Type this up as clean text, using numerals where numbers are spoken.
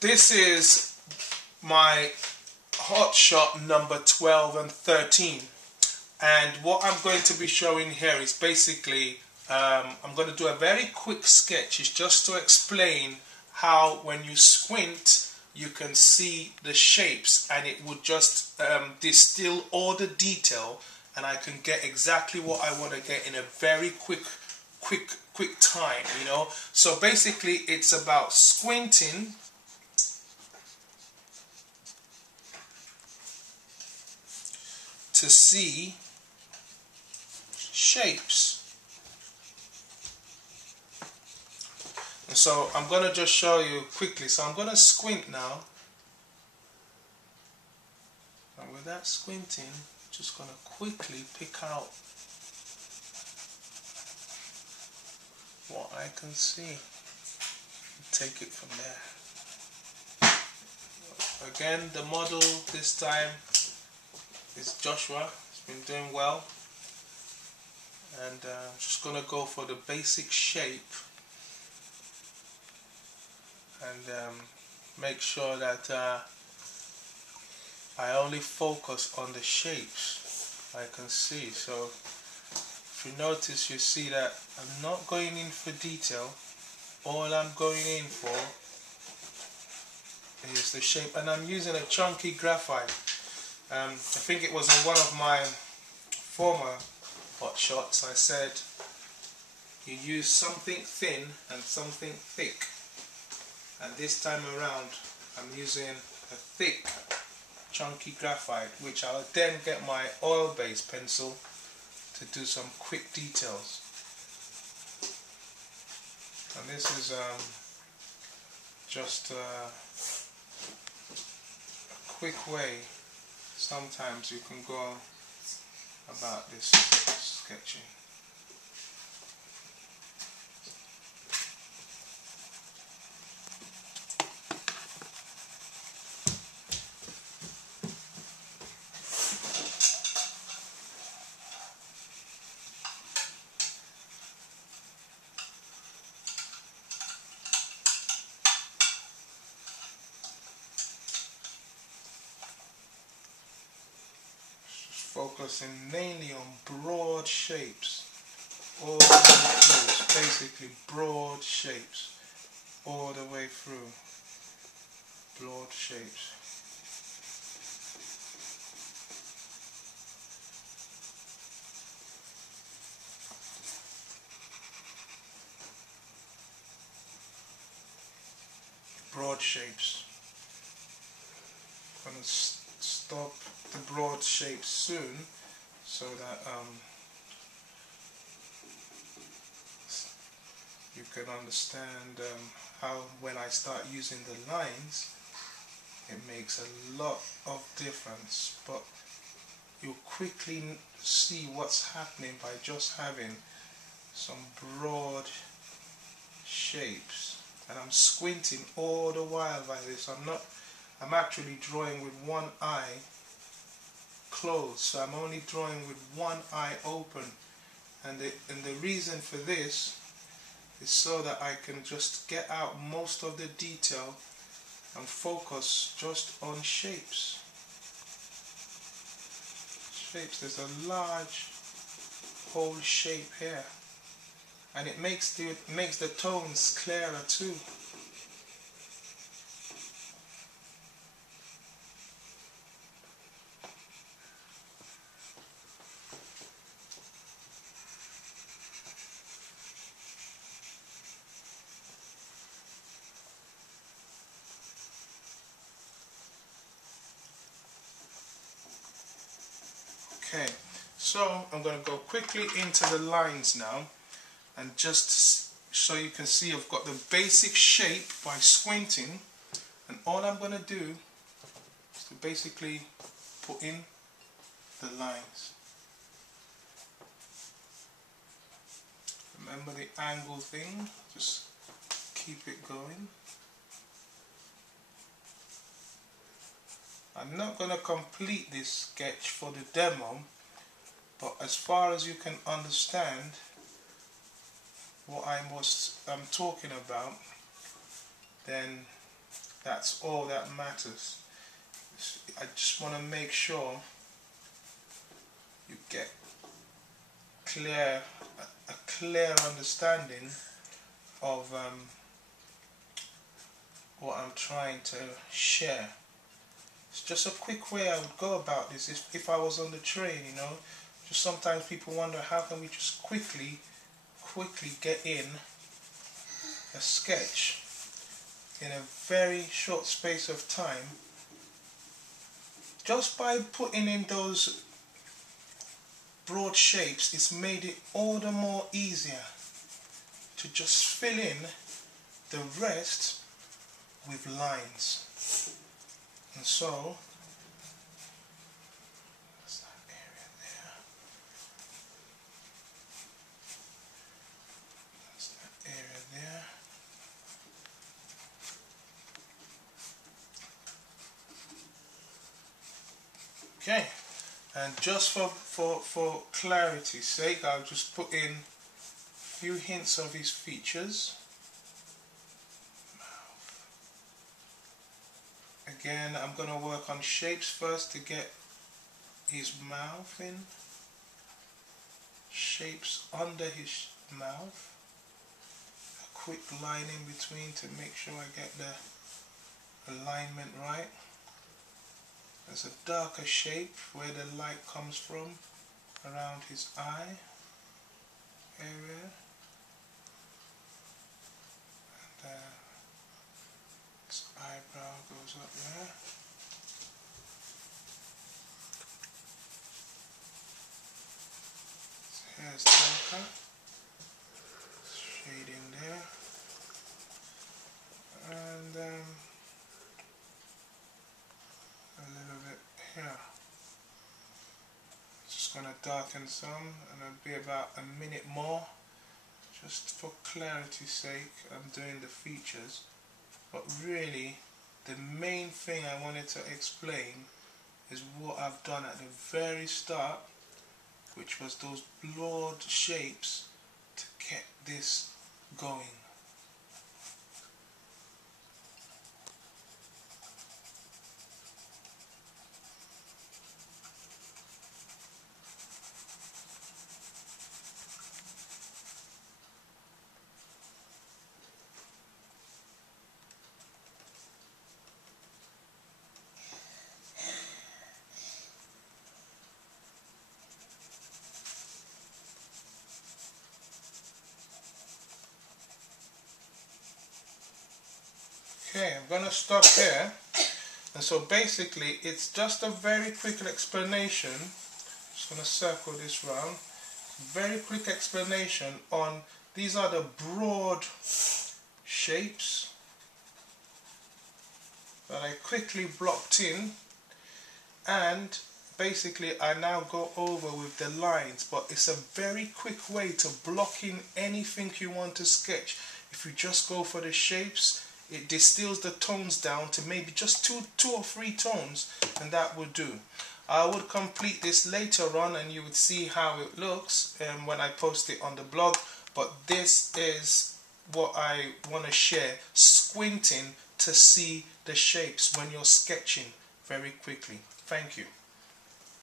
This is my hot shot number 12 and 13, and what I'm going to be showing here is basically I'm going to do a very quick sketch. It's just to explain how when you squint you can see the shapes, and it would just distill all the detail, and I can get exactly what I want to get in a very quick time, you know. So basically it's about squinting to see shapes. And so I'm going to just show you quickly. So I'm going to squint now, and with that squinting, just going to quickly pick out what I can see and take it from there. Again, the model this time is Joshua. He's been doing well, and I'm just going to go for the basic shape and make sure that I only focus on the shapes I can see. So if you notice, you see that I'm not going in for detail. All I'm going in for is the shape, and I'm using a chunky graphite. I think it was in one of my former hot shots I said you use something thin and something thick, and this time around I'm using a thick chunky graphite, which I'll then get my oil-based pencil to do some quick details. And this is just a quick way sometimes you can go about this sketching. Focusing mainly on broad shapes all the way through. It's basically broad shapes all the way through. Broad shapes. Broad shapes. I'm going to stop the broad shapes soon, so that you can understand how when I start using the lines it makes a lot of difference, but you'll quickly see what's happening by just having some broad shapes. And I'm squinting all the while by this. I'm actually drawing with one eye closed, so I'm only drawing with one eye open, and the reason for this is so that I can just get out most of the detail and focus just on shapes. There's a large whole shape here, and it makes the tones clearer too. Okay, so I'm going to go quickly into the lines now, and just so you can see I've got the basic shape by squinting, and all I'm going to do is to basically put in the lines. Remember the angle thing, just keep it going. I'm not going to complete this sketch for the demo, but as far as you can understand what I'm talking about, then That's all that matters. I just want to make sure you get a clear understanding of what I'm trying to share. It's just a quick way I would go about this if I was on the train, you know. Just sometimes people wonder, how can we just quickly get in a sketch in a very short space of time, just by putting in those broad shapes. It's made it all the more easier to just fill in the rest with lines. And so that's that area there, that's that area there. Okay, and just for clarity's sake, I'll just put in a few hints of his features. Again, I'm going to work on shapes first to get his mouth in. Shapes under his mouth. A quick line in between to make sure I get the alignment right. There's a darker shape where the light comes from around his eye area. And his eyebrow goes up there. His hair's darker. Shading there. And a little bit here. Just going to darken some, and it'll be about a minute more. Just for clarity's sake, I'm doing the features. But really, the main thing I wanted to explain is what I've done at the very start, which was those broad shapes to get this going. Okay, I'm going to stop here. And so basically it's just a very quick explanation. Just going to circle this round. Very quick explanation on these are the broad shapes that I quickly blocked in, and basically I now go over with the lines, but it's a very quick way to block in anything you want to sketch. If you just go for the shapes, it distills the tones down to maybe just two or three tones, and that would do. I would complete this later on and you would see how it looks when I post it on the blog, but this is what I want to share, squinting to see the shapes when you're sketching very quickly. Thank you.